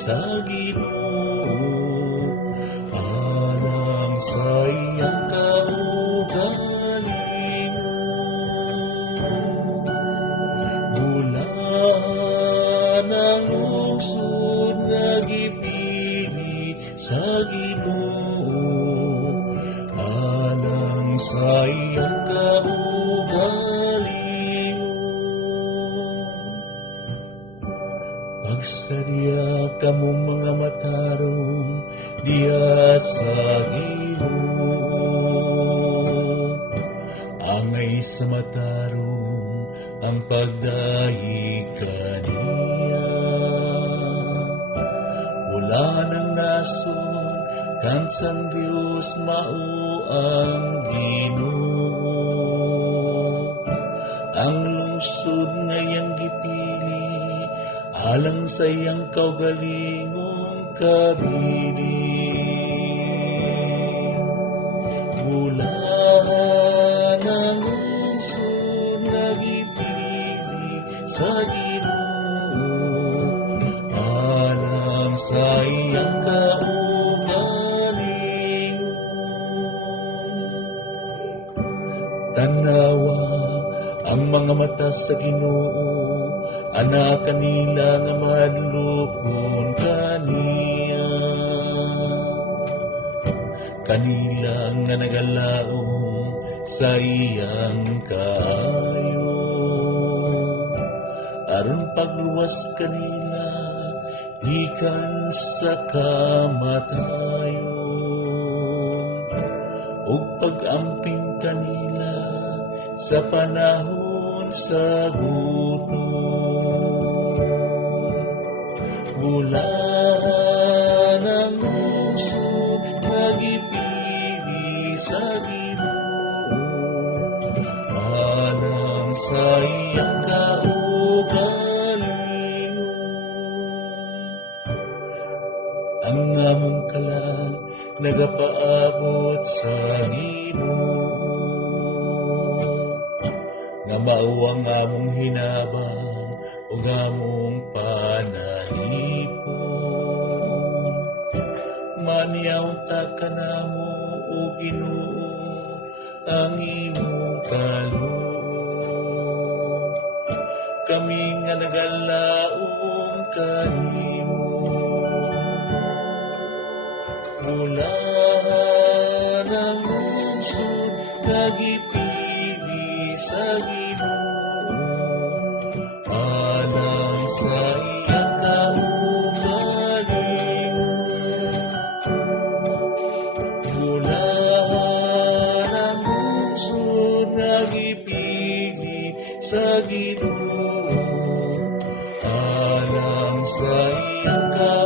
sa Ginoo, alang sa iyang kaugalingon. Bulan ang lungsod nagipili sa Ginoo, alang sa iyang kaugalingon. Pagsadya kamo mga matarong diya sa Ginoo, angay sa matarong ang pagdaig kaniya. Wala ng nason kansang Dios mao ang Ginoo, ang lungsod ngayang gipili alang sa iyang kaugalingong kabilin. Bulan ang lungsod nagipili sa Ginoo, alang sa iyang kaugalingon. Tanawa ang mga mata sa Ginoo, anak kanila nga madlukon kaniya. Kanila nga nagalaom sa iyang kaayo, aron pagluwas kanila gikan sa kamatayon, ug pag-amping kanila sa panahon sa gutom. Bulan ang lungsod nagipili sa Ginoo, alang sa iyang kaugalingon. Ang among kalag nagapaabot sa Ginoo, nga mao ang among hinabang o among panalipon. Maniyaw ta kanamo o Ginoo ang imong kaloob, kami nga nagalaom kanimo. Bulan ang lungsod nagipili sa alang sa iyang kaugalingon. Bulan ang lungsod nagipili sa Ginoo, alang sa iyang kaugalingon.